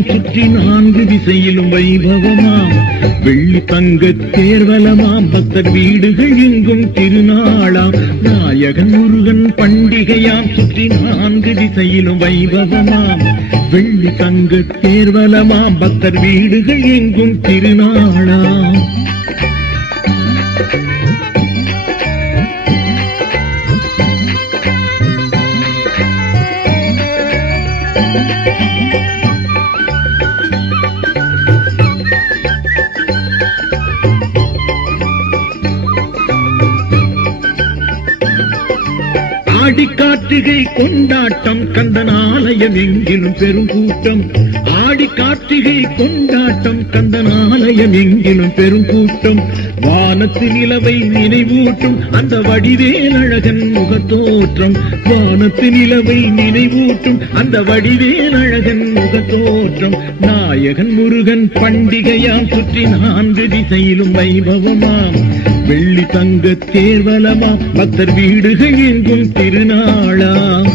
பண்டிகையாம் சுற்றி 4 திசையிலும் வைபவமாம் வெள்ளி தங்க தேர்வலமாம் பக்தர் வீடுகள் எங்கும் திருநாளாம் நாயகன் முருகன் பண்டிகையாம் சுற்றி 4 திசையிலும் வைபவமாம் வெள்ளி தங்க தேர்வலமாம் பக்தர் வீடுகள் எங்கும் திருநாளாம் ஆடி கார்த்திகை கொண்டாட்டம் கந்தன் ஆலயம் எங்கிலும் பெரும் கூட்டம் ஆடி கார்த்திகை கொண்டாட்டம் கந்தன் ஆலயம் எங்கிலும் பெரும் கூட்டம் வானத்து நிலவை நினைவூட்டும் அந்த வடிவேல் அழகன் முகத்தோற்றம் வானத்து நிலவை நினைவூட்டும் அந்த வடிவேல் அழகன் முகத்தோற்றம் நாயகன் முருகன் பண்டிகையாம் சுற்றி 4 திசையிலும் வைபவமாம் வெள்ளி தங்க தேர்வலமா பக்தர் வீடுகள் எங்கும் திருநாளாம்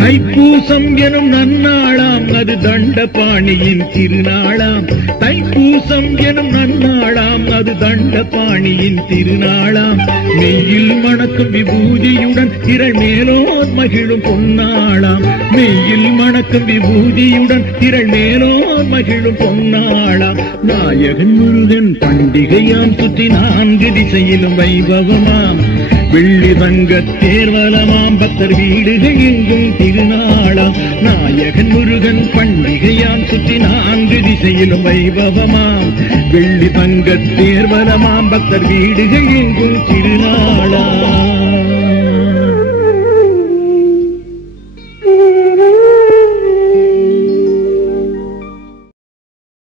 தைப்பூசம் எனும் நன்னாளாம் அது தண்டபாணியின் திருநாளாம் தைப்பூசம் எனும் நன்னாளாம் அது தண்டபாணியின் திருநாளாம் நெய்யில் மணக்கும் விபூதியுடன் திரள் மேலோர் மகிழும் பொன்னாளாம் நெய்யில் மணக்கும் விபூதியுடன் திரள் மேலோர் மகிழும் பொன்னாளாம் நாயகன் முருகன் பண்டிகையாம் சுற்றி 4 திசையிலும் வைபவமாம் வெள்ளி தங்க தேர்வலமாம் பக்தர் வீடுகள் எங்கும் திருநாளாம் நாயகன் முருகன் பண்டிகையாம் சுற்றி 4 திசையிலும் வைபவமாம் வெள்ளி தங்க தேர்வலமாம் பக்தர் வீடுகள் எங்கும் திருநாளாம்